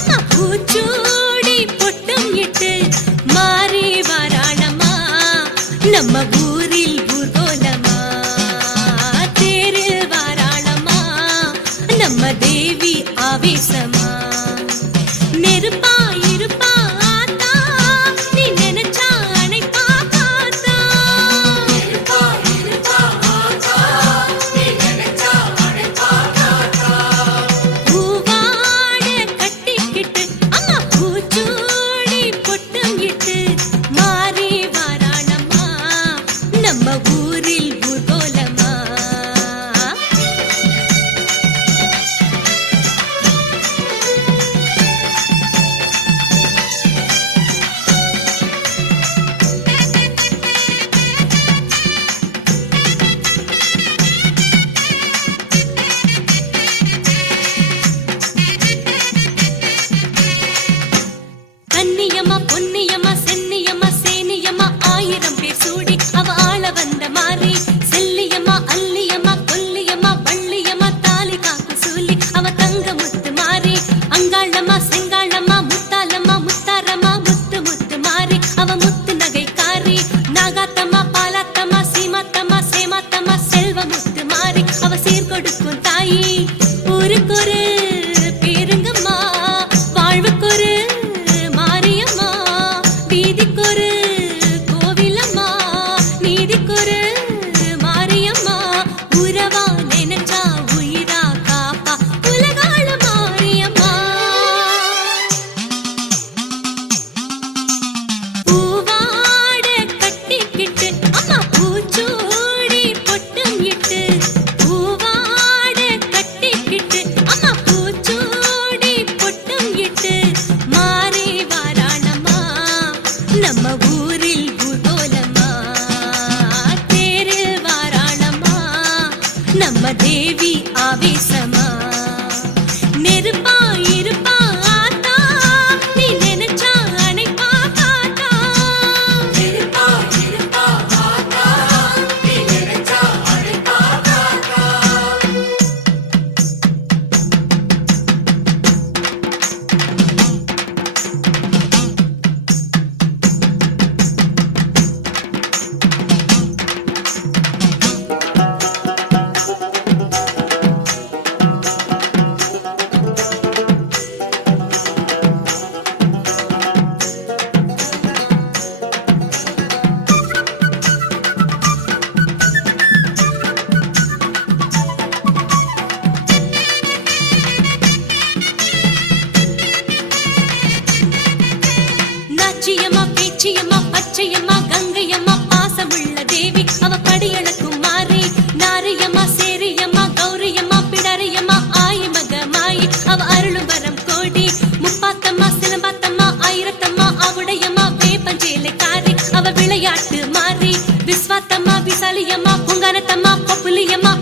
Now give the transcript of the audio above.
அம்மா பூச்சூடி பொட்டும் இட்டு மாறி வாராளமா நம்ம ஊரில் ஊர்கோலமா தேரில் வாராளமா நம்ம தேவி ஆவேசமா நெருப்பா இருப்பா ஆத்தா நீ நினைச்சா அணைப்பா காத்தா நெருப்பா இருப்பா ஆத்தா நீ நினைச்சா அணைப்பா காத்தா பூவாட கட்டிக்கிட்டு அம்மா பூச்சூடி பொட்டும் இட்டு மாறி வாராளம்மா நம்ம ஊரில் ஊர்கோலமா கன்னியம்மா பொன்னியம்மா சென்னியம்மா சேனியம்மா 1000 பேர் சூடி அவ ஆள வந்த மாறி செல்லியம்மா அல்லியம்மா கொல்லியம்மா வள்ளியம்மா தாலி காக்கு சூலி அவ தங்க முத்து மாறி அங்காளம்மா செங்காளம்மா முத்தாலம்மா முத்தாரம்மா முத்து முத்து மாறி அவ முத்து நகைக்காரி நாகாத்தம்மா பாலாத்தம்மா சீமாத்தம்மா சேமாத்தம்மா செல்வ முத்து மாறி அவ சீர் கொடுக்கும் தாயி ஊருக்கொரு பேருங்கம்மா வாழ்வுக்கொரு மாரியம்மா வீதிக்கொரு கோவிலம்மா நீதிக்கொரு மாரியம்மா உறவா நினைச்சா உயிரா காப்பா உலகாள மாரியம்மா பூவாட கட்டிக்கிட்டு அம்மா பூச்சூடி பொட்டும் இட்டு பூவாட கட்டிக்கிட்டு அம்மா பூச்சூடி பொட்டும் இட்டு மாறி வாராளம்மா நம்ம ஊரில் ஊர்கோலமா தேரில் வாராளம்மா நம்ம தேவி ஆவேசமா நெருப்பா இருப்பா ஆத்தா நீ நினைச்சா அணைப்பா காத்தா நெருப்பா இருப்பா ஆத்தா நீ நினைச்சா அணைப்பா காத்தா நாச்சியம்மா பேச்சியம்மா பச்சையம்மா கங்கையம்மா பாசமுள்ள தேவி அவ படியளக்கும் மாறி நாரியம்மா சேரியம்மா கௌரியம்மா பிடரியம்மா ஆயிமக மாயி அவ அருளும் வரம் கோடி முப்பாத்தம்மா சிலம்பாத்தம்மா ஆயிரத்தம்மா அவடையம்மா வேப்பஞ்சேலைக்காரி அவ விளையாட்டு மாறி விஸ்வாத்தம்மா விசாலியம்மா புங்கானத்தம்மா பப்புலியம்மா